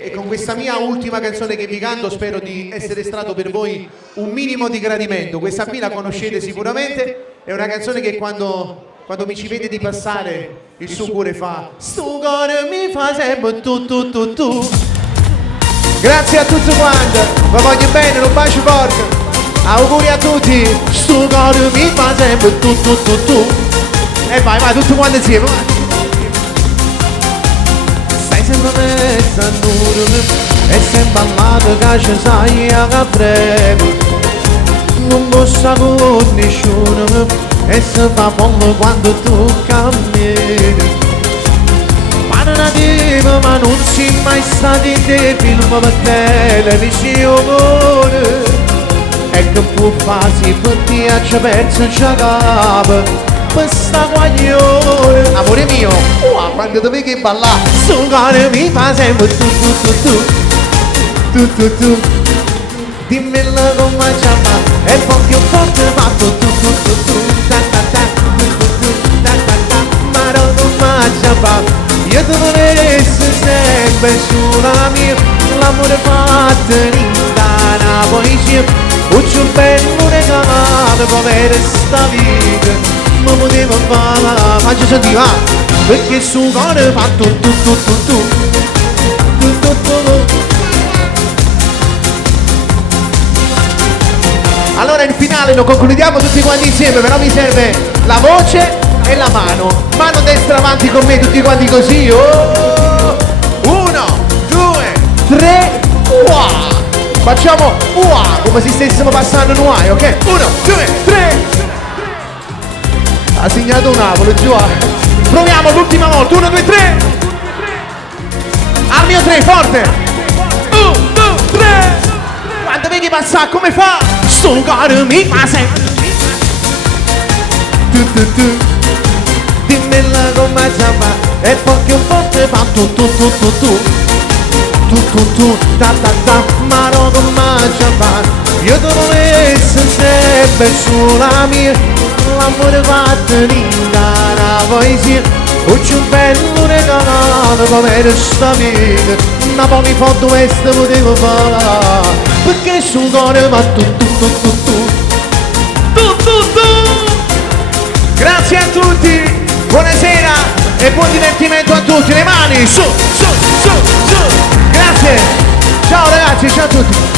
e con questa mia ultima canzone che vi canto spero di essere stato per voi un minimo di gradimento. Questa qui la conoscete sicuramente, è una canzone che quando mi ci vede di passare il suo cuore fa sto cuore mi fa sempre tu. Grazie a tutti quanti, vi voglio bene, un bacio forte, auguri a tutti, sto cuore mi fa sempre tu. E vai, tutti quanti insieme, vai. Stai sempre messa a nurme e sempre amato che ci sai a capremo. Non posso con nessuno e si fa molle quando tu cammini. Ma non è tipo, ma non si mai stati in dei film per televisione. E che può farsi per ti ci perso già capo. Questa guaglione, amore mio, quando dovevi ballare, sto cuore mi fa sempre tu. Dimmelo come chiama, e poi un forte fatto tu, ma non come chiama, io ti volessi sempre sulla mia, l'amore fatto in una poesia, un più bello regalo per avere sta vita. Ma potevo fare, faccio sentire, va, perché su cuore fa tu. Allora il finale lo concludiamo tutti quanti insieme, però mi serve la voce e la mano destra avanti con me tutti quanti così, 1, 2, 3, facciamo come se stessimo passando un uai, ok? 1, 2, 3. Ha segnato un Napoli, giù. Proviamo l'ultima volta, 1, 2, 3. Al mio 3, forte. 1, 2, 3. Quando vedi passare, come fa? Sto cuore mi fa sempre tu. Dimmela come chiama e poi che forte fa tu. Ma non come chiama, io te volessi sempre sulla mia. L'amore fatto in una poesia, un più bello regalo come sta vita, ma poi mi fa questo potevo fare, perché sul cuore va tu. Grazie a tutti, buonasera e buon divertimento a tutti, le mani su. Grazie, ciao ragazzi, ciao a tutti.